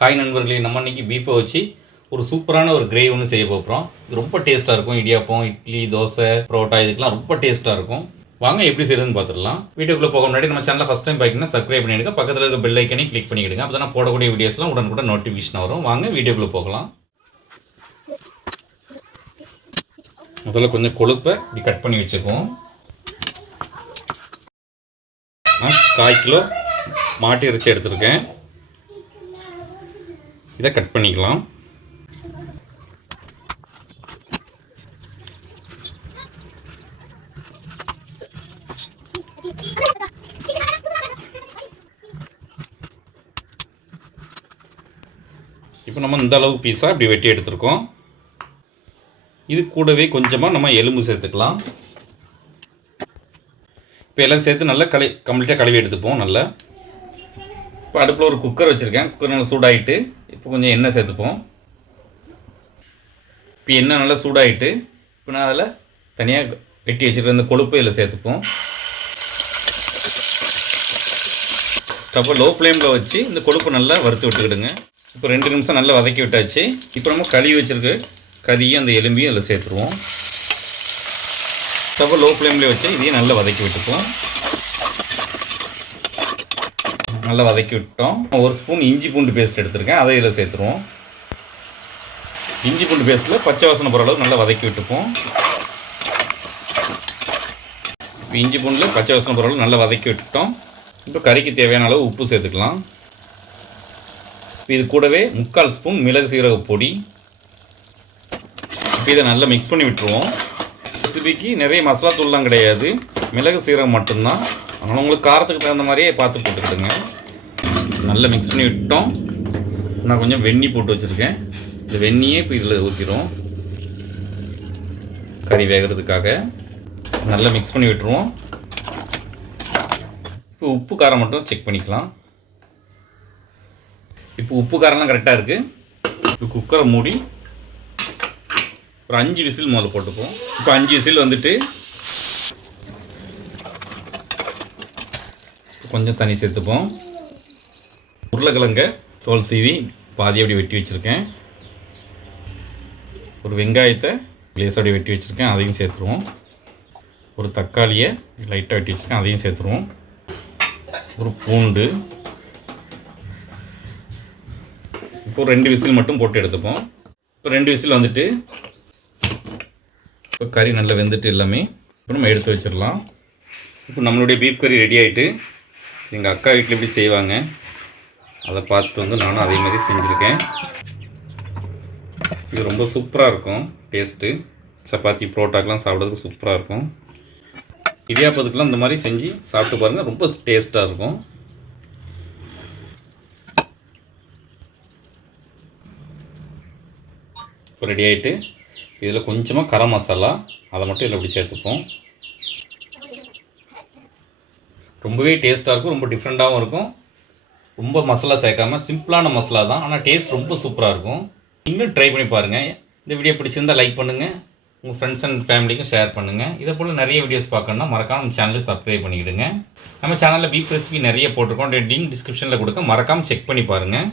காய் நண்பர்களே நம்ம அன்றைக்கி பீஃபை வச்சு ஒரு சூப்பரான ஒரு கிரேவி ஒன்று செய்ய போகிறோம் இது ரொம்ப டேஸ்ட்டாக இருக்கும். இடியாப்பம் இட்லி தோசை பரோட்டா இதுக்கெல்லாம் ரொம்ப டேஸ்ட்டாக இருக்கும். வாங்க எப்படி செய்யறதுன்னு பார்த்துடலாம் வீடியோக்குள்ளே போக முன்னாடி நம்ம சேனலை ஃபஸ்ட் டைம் பார்க்கணும்னா சப்ஸ்கிரைப் பண்ணிடுங்க. பக்கத்தில் இருக்க பெல் ஐக்கனையும் கிளிக் பண்ணிக்கிடுங்க. அப்போ தான் போடக்கூடிய வீடியோஸ்லாம் உடனுக்குடன் நோட்டிஃபிகேஷன் வரும். வாங்க வீடியோக்குள்ளே போகலாம். முதல்ல கொஞ்சம் கொழுப்பை இப்படி கட் பண்ணி வச்சுக்குவோம் நான் கால் கிலோ மாட்டு இறைச்சி எடுத்திருக்கேன். இதை கட் பண்ணிக்கலாம். இப்போ நம்ம இந்த அளவு பீஸாக இப்படி வெட்டி எடுத்திருக்கோம். இது கூடவே கொஞ்சமாக நம்ம எலும்பு சேர்த்துக்கலாம். இப்போ எல்லாம் சேர்த்து நல்லா களை கம்ப்ளீட்டாக கழுவி எடுத்துப்போம் நல்லா. இப்போ அடுப்பில் ஒரு குக்கர் வச்சுருக்கேன். குக்கர் நல்லா சூடாகிட்டு இப்போ கொஞ்சம் எண்ணெய் சேர்த்துப்போம். இப்போ எண்ணெய் நல்லா சூடாகிட்டு இப்போ நான் அதில் தனியாக வெட்டி வச்சுருக்க இந்த கொழுப்பு இதில் சேர்த்துப்போம். ஸ்டவ்வை லோ ஃப்ளேமில் வச்சு இந்த கொழுப்பு நல்லா வறுத்து விட்டுக்கிடுங்க. இப்போ ரெண்டு நிமிஷம் நல்லா வதக்கி விட்டாச்சு. இப்போ நம்ம கழுவி வச்சுருக்க கறியும் அந்த எலும்பையும் அதில் சேர்த்துருவோம். ஸ்டவ்வை லோ ஃப்ளேம்லேயே வச்சு இதையும் நல்லா வதக்கி விட்டுப்போம். நல்லா வதக்கி விட்டோம். ஒரு ஸ்பூன் இஞ்சி பூண்டு பேஸ்ட் எடுத்திருக்கேன். அதை இதில் சேர்த்துருவோம். இஞ்சி பூண்டு பேஸ்ட்டில் பச்சை வாசனை போகிற அளவுக்கு நல்லா வதக்கி விட்டுப்போம். இப்போ இஞ்சி பூண்டில் பச்சை வாசனை போகிற அளவு நல்லா வதக்கி விட்டுட்டோம். இப்போ கறிக்கு தேவையான அளவு உப்பு சேர்த்துக்கலாம். இப்போ இது கூடவே முக்கால் ஸ்பூன் மிளகு சீரக பொடி. இப்போ இதை நல்லா மிக்ஸ் பண்ணி விட்டுருவோம். ரெசிபிக்கு நிறைய மசாலா தூள்லாம் கிடையாது. மிளகு சீரகம் மட்டும்தான். அதனால் உங்களுக்கு காரத்துக்கு தகுந்த மாதிரியே பார்த்து போட்டுக்கிடுங்க. நல்லா மிக்ஸ் பண்ணி விட்டோம் நான் கொஞ்சம் வெந்நி போட்டு வச்சுருக்கேன். இந்த வெந்நியே இப்போ இதில் ஊற்றிடும் கறி வேகிறதுக்காக நல்லா மிக்ஸ் பண்ணி விட்டுருவோம். இப்போ உப்பு காரம் மட்டும் செக் பண்ணிக்கலாம். இப்போ உப்பு காரம்லாம் கரெக்டாக இருக்குது இப்போ குக்கரை மூடி ஒரு அஞ்சு விசில் முதல்ல போட்டுப்போம். இப்போ அஞ்சு விசில் வந்துட்டு கொஞ்சம் தண்ணி சேர்த்துப்போம். உருளைக்கிழங்க தோல் சீவி பாதி அப்படி வெட்டி வச்சுருக்கேன். ஒரு வெங்காயத்தை லேசாக வெட்டி வச்சுருக்கேன் அதையும் சேர்த்துருவோம். ஒரு தக்காளியை லைட்டாக வெட்டி வச்சுருக்கேன் அதையும் சேர்த்துருவோம். ஒரு பூண்டு. இப்போ ரெண்டு விசில் மட்டும் போட்டு எடுத்துப்போம். இப்போ ரெண்டு விசில் வந்துட்டு இப்போ கறி நல்லா வெந்துட்டு எல்லாமே இப்போ நம்ம எடுத்து வச்சிடலாம். இப்போ நம்மளுடைய பீஃப் கறி ரெடி ஆகிட்டு எங்கள் அக்கா வீட்டில் எப்படி செய்வாங்க. அதை பார்த்து வந்து நானும் அதே மாதிரி செஞ்சுருக்கேன். இது ரொம்ப சூப்பராக இருக்கும் டேஸ்ட்டு சப்பாத்தி புரோட்டாக்கெலாம் சாப்பிட்றதுக்கு சூப்பராக இருக்கும். இடியாப்பத்துக்கெலாம் இந்த மாதிரி செஞ்சு சாப்பிட்டு பாருங்கள் ரொம்ப டேஸ்ட்டாக இருக்கும். இப்போ ரெடி ஆகிட்டு இதில் கொஞ்சமாக கரம் மசாலா அதை மட்டும் இதில் இப்படி சேர்த்துப்போம். ரொம்பவே டேஸ்ட்டாக இருக்கும் ரொம்ப டிஃப்ரெண்ட்டாகவும் இருக்கும். ரொம்ப மசாலா சேர்க்காம சிம்பிளான மசாலா தான். ஆனால் டேஸ்ட் ரொம்ப சூப்பராக இருக்கும். நீங்களும் ட்ரை பண்ணி பாருங்கள் இந்த வீடியோ பிடிச்சிருந்தால் லைக் பண்ணுங்கள் உங்கள் ஃப்ரெண்ட்ஸ் அண்ட் ஃபேமிலிக்கும் ஷேர் பண்ணுங்கள் இதே போல் நிறைய வீடியோஸ் பார்க்கணுன்னா மறக்காம நம்ம சேனலில் சப்ஸ்கிரைப் பண்ணிக்கிடுங்க. நம்ம சேனலில் பீஃப் ரெசிபி நிறைய போட்டிருக்கோம். லிங்க் டிஸ்கிரிப்ஷனில் கொடுக்க மறக்காமல் செக் பண்ணி பாருங்கள்